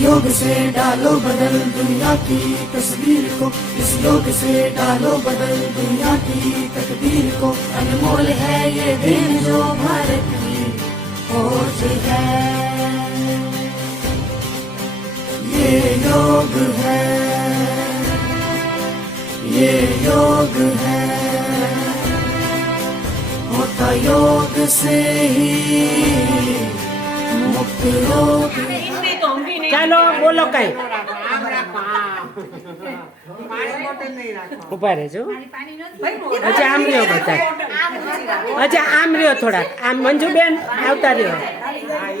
योग से डालो बदल दुनिया की तस्वीर को, इस योग से डालो बदल दुनिया की तकदीर को। अनमोल है ये दिन जो भारत की खोज है, ये योग है, ये योग है। होता योग से ही मुक्त रोग। ચાલો બોલો કઈ ઉભા રહેજો હજી આમ રહ્યો બધા હજી આમ રહ્યો થોડાક આમ મંજુબેન આવતા રહ્યો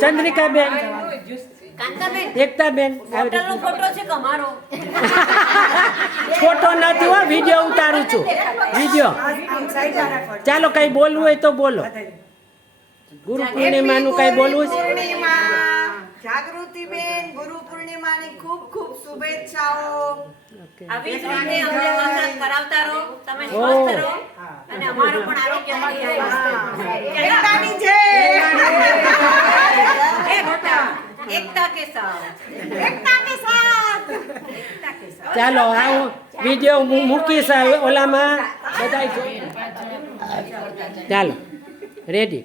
ચંદ્રિકાબેન એકતાબેન ફોટો નથી હો વિડીયો ઉતારું છું વિડીયો ચાલો કઈ બોલવું હોય તો બોલો ગુરુ પૂર્ણિમાનું કઈ બોલવું છે જાગૃતિ બેન ગુરુ પૂર્ણિમાની ખૂબ ખૂબ શુભેચ્છાઓ આવી જ રીતે અમને કસરત કરાવતા રહો તમે સ્વસ્થ રહો અને અમારું પણ આરોગ્ય એકતાની જય એકતા કે સાથ એકતા કે સાથ ચાલો આવું વિડીયો મૂકીશ ઓલામાં બધા ચાલો રેડી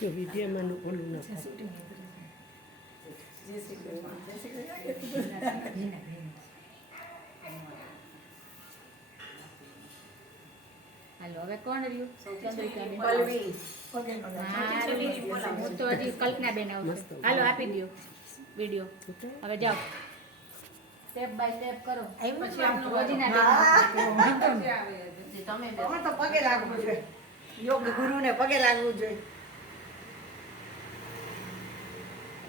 વિડીયોમાં ઓલું ન હાલો હવે કોણ રહ્યું હું તો હજી કલ્પનાબેન આવશે હાલો આપી દો વિડીયો હવે જાઓ સ્ટેપ બાય સ્ટેપ કરો પછી આપનું તમે તો પગે લાગવું જોઈએ યોગ ગુરુને પગે લાગવું જોઈએ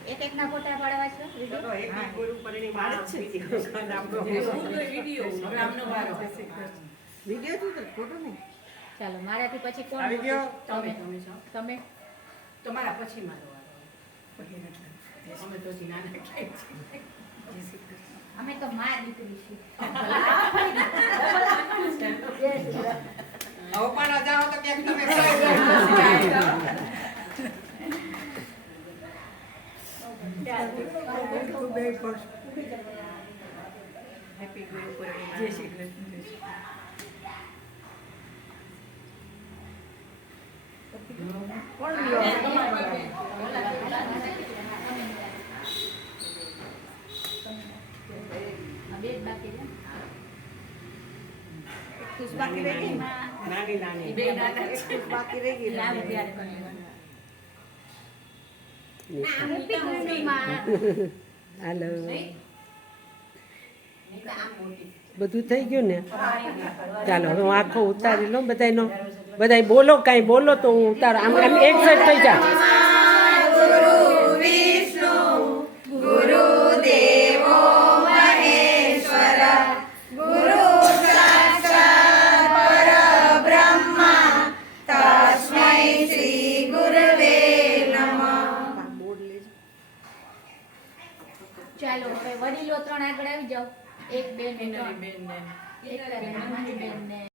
એક એક ના ફોટા પાડવા છે વિડીયો ગુરુ પરિણીમા વિડીયો તો ફોટો નહીં ચાલો મારાથી પછી કોણ તમે તમારા પછી મારો અમે તો નાના અમે તો માં દીકરી છીએ અવપાના જાઓ તો કેમ તમે હેપી ગુરુ પૂર્ણિમા જય શ્રી કૃષ્ણ બાકી રહી ગઈ નાની નાની બે નાના બાકી રહી ગઈ હાલો બધું થઈ ગયું ને ચાલો હવે હું આખો ઉતારી લઉં બધાનો બધા બોલો કાંઈ બોલો તો હું ઉતારો આમ આમ એક સાઈડ થઈ જા ચાલો હવે વડીલો ત્રણ આગળ આવી જાઓ એક બેન ને ત્રણ એક બેન ને